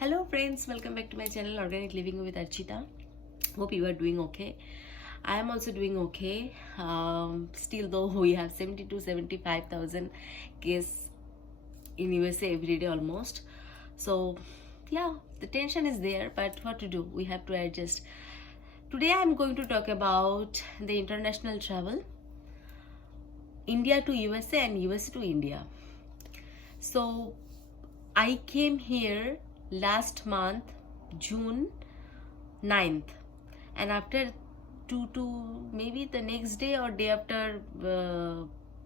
Hello friends, welcome back to my channel Organic Living with Archita. Hope you are doing okay. I am also doing okay. Still though we have 70 to 75,000 cases in USA every day almost. So yeah, the tension is there, but what to do? We have to adjust. Today I am going to talk about the international travel, India to USA and USA to India. So I came here last month, June 9th, and after maybe the next day or day after,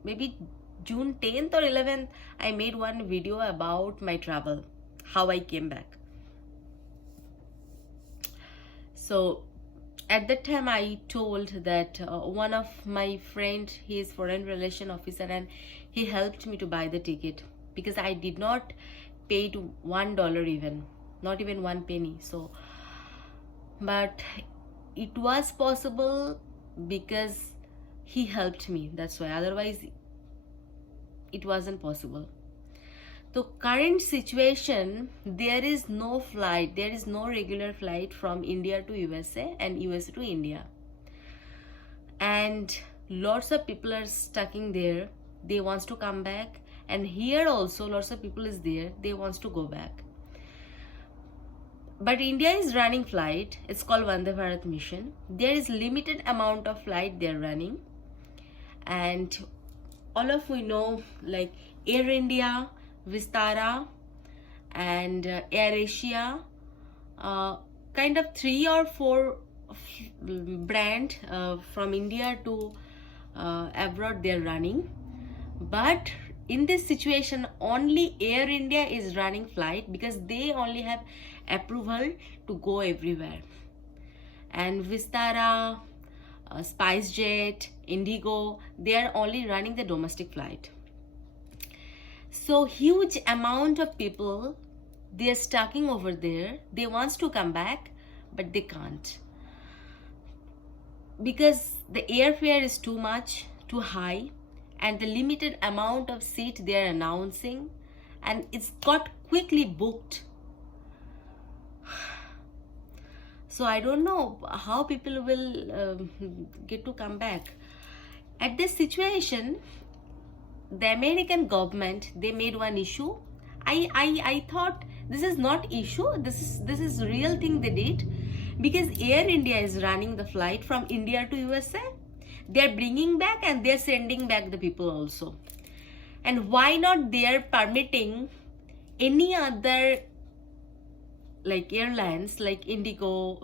maybe June 10th or 11th, I made one video about my travel, how I came back. So at that time I told that one of my friend, he is foreign relation officer, and he helped me to buy the ticket because I did not pay to $1 even, not even 1 penny. So but it was possible because he helped me, that's why, otherwise it wasn't possible. The current situation, there is no flight, there is no regular flight from India to USA and USA to India, and lots of people are stuck in there. They wants to come back, and here also lots of people is there, they wants to go back. But India is running flight, it's called Vande Bharat mission. There is limited amount of flight they're running, and all of we know, like Air India, Vistara, and Air Asia, kind of 3 or 4 brand from India to abroad they're running. But in this situation, only Air India is running flight because they only have approval to go everywhere. And Vistara, SpiceJet, Indigo, they are only running the domestic flight. So huge amount of people, they are stuck over there. They wants to come back, but they can't because the airfare is too much, too high, and the limited amount of seat they are announcing, and it's got quickly booked. So I don't know how people will get to come back. At this situation, the American government, they made one issue. I thought this is not issue, this is real thing they did, because Air India is running the flight from India to USA. They're bringing back and they're sending back the people also. And why not they're permitting any other like airlines like Indigo,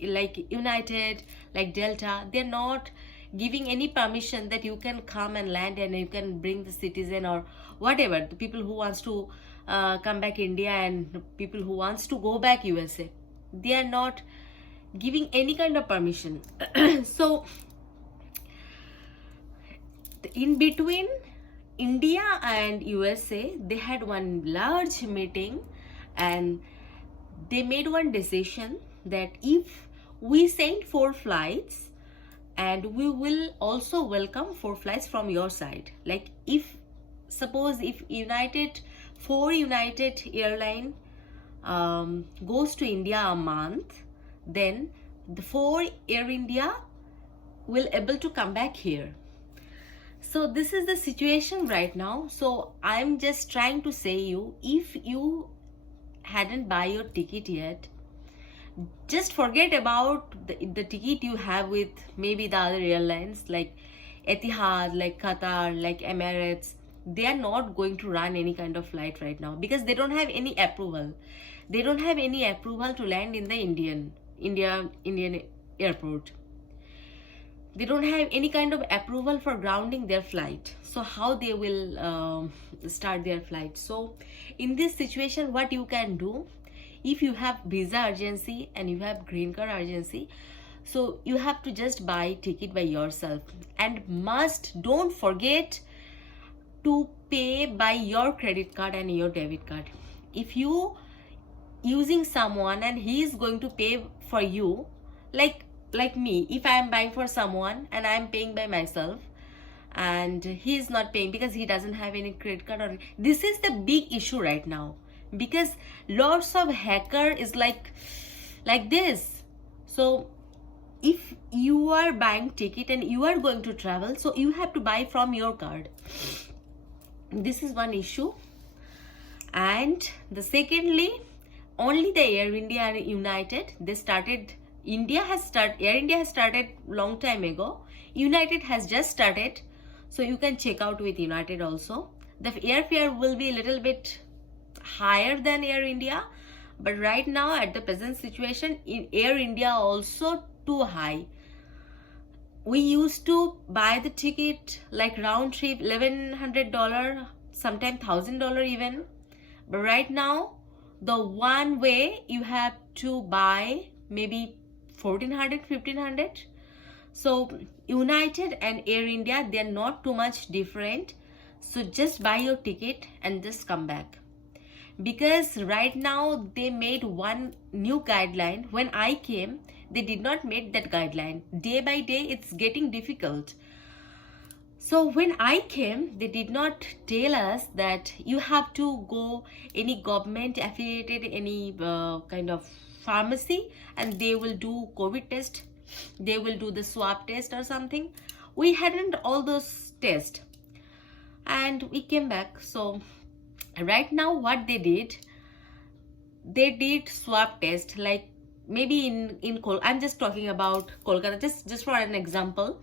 like United, like Delta, they're not giving any permission that you can come and land and you can bring the citizen or whatever, the people who wants to come back India and people who wants to go back USA. They are not giving any kind of permission. So in between India and USA, they had one large meeting, and they made one decision that if we send 4 flights, and we will also welcome 4 flights from your side. Like if suppose if 4 United airline goes to India a month, then the 4 Air India will able to come back here. So this is the situation right now. So I'm just trying to say you, if you hadn't buy your ticket yet, just forget about the ticket you have with maybe the other airlines like Etihad, like Qatar, like Emirates. They are not going to run any kind of flight right now because they don't have any approval. They don't have any approval to land in the Indian airport. They don't have any kind of approval for grounding their flight. So how they will start their flight? So in this situation, what you can do, if you have visa urgency and you have green card urgency, so you have to just buy ticket by yourself, and don't forget to pay by your credit card and your debit card. If you using someone and he is going to pay for you, like me, if I am buying for someone and I am paying by myself and he is not paying because he doesn't have any credit card, or this is the big issue right now. because lots of hacker is like this. So if you are buying ticket and you are going to travel, so you have to buy from your card. This is one issue. And the secondly, only the Air India and United, they started. Air India has started long time ago. United has just started, so you can check out with United also. The airfare will be a little bit higher than Air India, but right now at the present situation, in Air India also too high. We used to buy the ticket like round trip $1,100, sometimes $1,000 even, but right now the one way you have to buy maybe 1,400, 1,500. So United and Air India, they are not too much different. So just buy your ticket and just come back, because right now they made one new guideline. When I came, they did not make that guideline. Day by day it's getting difficult. So when I came, they did not tell us that you have to go any government affiliated, any kind of pharmacy, and they will do COVID test, they will do the swab test or something. We hadn't all those tests, and we came back. So right now what they did swab test, like maybe in I'm just talking about Kolkata, just for an example.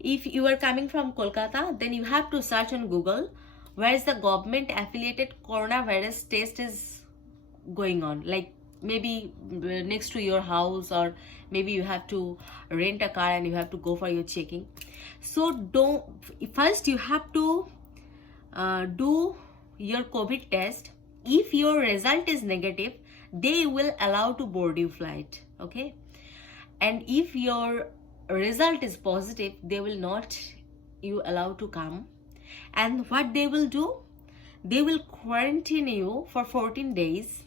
If you are coming from Kolkata, then you have to search on Google where is the government affiliated coronavirus test is going on, like maybe next to your house, or maybe you have to rent a car and you have to go for your checking. So first you have to do your COVID test. If your result is negative, they will allow to board you flight, okay? And if your result is positive, they will not you allow to come. And what they will do, they will quarantine you for 14 days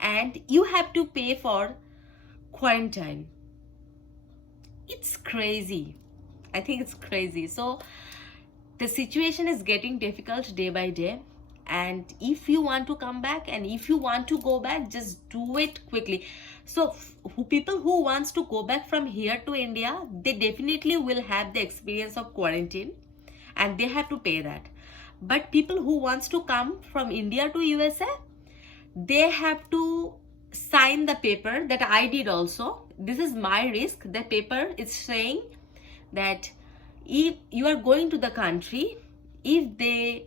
and you have to pay for quarantine. It's crazy. I think it's crazy. So the situation is getting difficult day by day. And if you want to come back and if you want to go back, just do it quickly. So people who wants to go back from here to India, they definitely will have the experience of quarantine and they have to pay that. But people who wants to come from India to USA, they have to sign the paper that I did also. This is my risk. The paper is saying that if you are going to the country, if they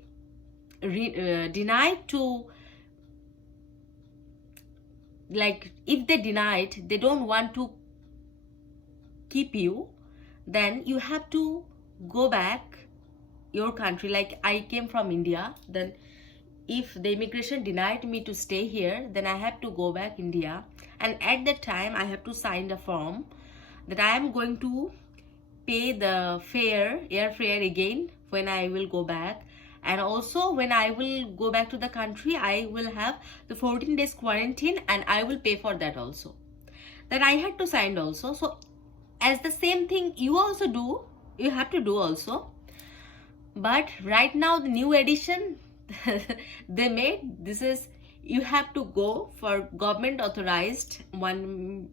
deny to, like if they denied, they don't want to keep you, then you have to go back your country. Like I came from India, then if the immigration denied me to stay here, then I have to go back India, and at that time I have to sign a form that I am going to pay the airfare again when I will go back. And also when I will go back to the country, I will have the 14 days quarantine and I will pay for that also. That I had to sign also. So as the same thing you also do, you have to do also. But right now the new edition they made, this is you have to go for government authorized one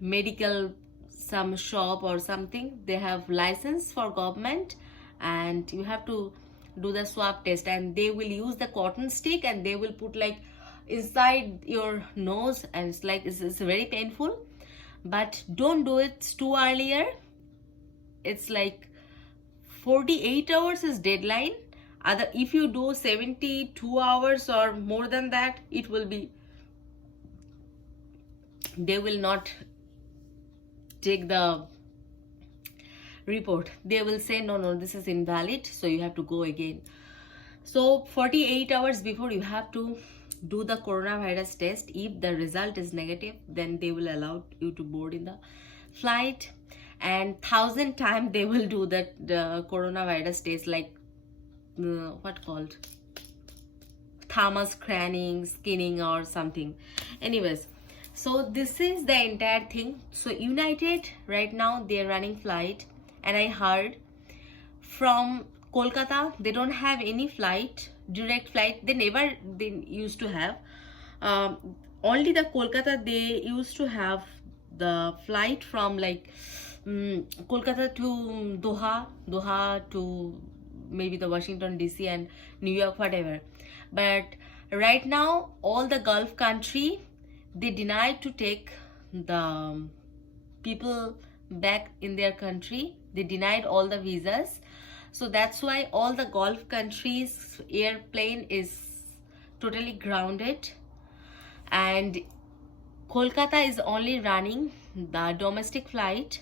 medical, some shop or something, they have license for government, and you have to do the swab test, and they will use the cotton stick and they will put like inside your nose, and it's like it's very painful. But don't do it too earlier. It's like 48 hours is deadline. If you do 72 hours or more than that, it will be, they will not take the report. They will say no, this is invalid, so you have to go again. So 48 hours before you have to do the coronavirus test. If the result is negative, then they will allow you to board in the flight. And 1,000 times they will do the coronavirus test, like what called thermal scanning or something. Anyways, so this is the entire thing. So United right now they're running flight, and I heard from Kolkata they don't have any flight, direct flight. They used to have, Only the Kolkata, they used to have the flight from like Kolkata to Doha to maybe the Washington DC and New York, whatever. But right now all the Gulf country, they denied to take the people back in their country. They denied all the visas, so that's why all the Gulf countries airplane is totally grounded, and Kolkata is only running the domestic flight.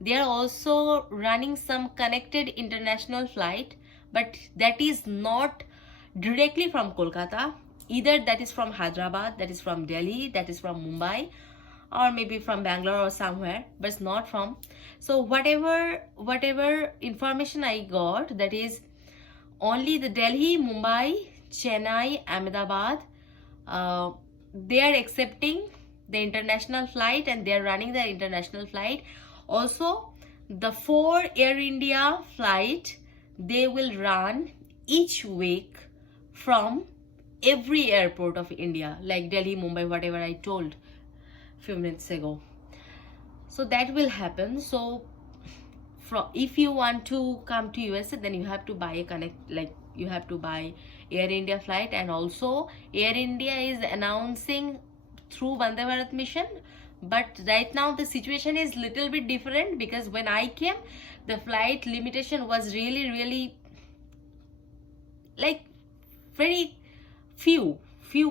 They are also running some connected international flight, but that is not directly from Kolkata. Either that is from Hyderabad, that is from Delhi, that is from Mumbai, or maybe from Bangalore or somewhere, but it's not from. So whatever information I got, that is only the Delhi, Mumbai, Chennai, Ahmedabad, they are accepting the international flight and they are running the international flight. Also the 4 Air India flight, they will run each week from every airport of India, like Delhi, Mumbai, whatever I told few minutes ago. So that will happen. So if you want to come to USA, then you have to buy you have to buy Air India flight. And also Air India is announcing through Vande Bharat mission, but right now the situation is little bit different, because when I came, the flight limitation was really like very few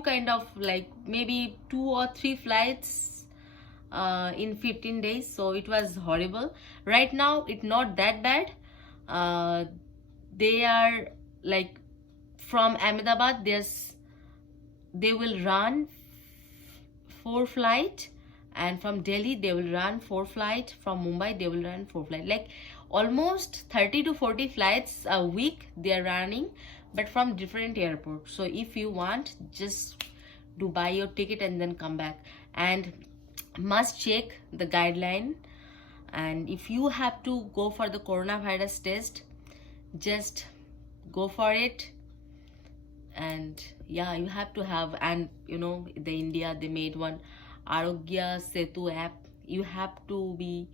kind of, like maybe 2 or 3 flights in 15 days. So it was horrible. Right now it's not that bad. They are like from Ahmedabad, they will run 4 flight, and from Delhi they will run 4 flight, from Mumbai they will run 4 flight, like almost 30 to 40 flights a week they are running, but from different airports. So if you want, just do buy your ticket and then come back, and must check the guideline. And if you have to go for the coronavirus test, just go for it. And yeah, you have to have, and you know, the India, they made one Arogya Setu app. You have to be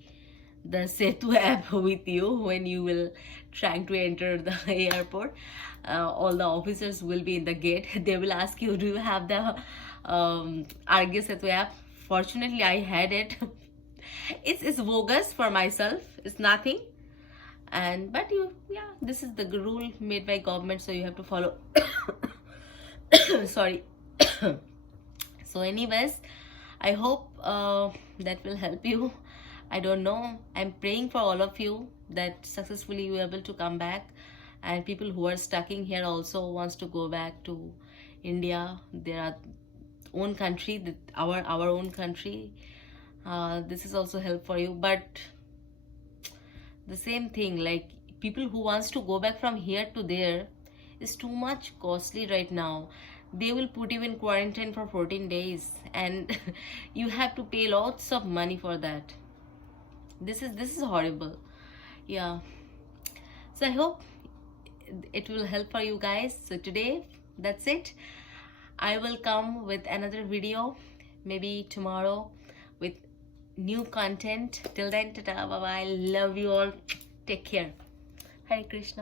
the Setu app with you when you will trying to enter the airport. All the officers will be in the gate. They will ask you, do you have the Arogya Setu app? Fortunately I had it. It's bogus for myself, it's nothing. And but yeah, this is the rule made by government, so you have to follow. Sorry. So anyways, I hope that will help you. I don't know, I'm praying for all of you that successfully you are able to come back, and people who are stuck in here also wants to go back to India, their own country, our own country. This is also help for you. But the same thing, like people who wants to go back from here to there is too much costly right now. They will put you in quarantine for 14 days and you have to pay lots of money for that. This is horrible. Yeah, so I hope it will help for you guys. So today, that's it. I will come with another video maybe tomorrow with new content. Till then, tata, bye bye, love you all, take care. Hare Krishna.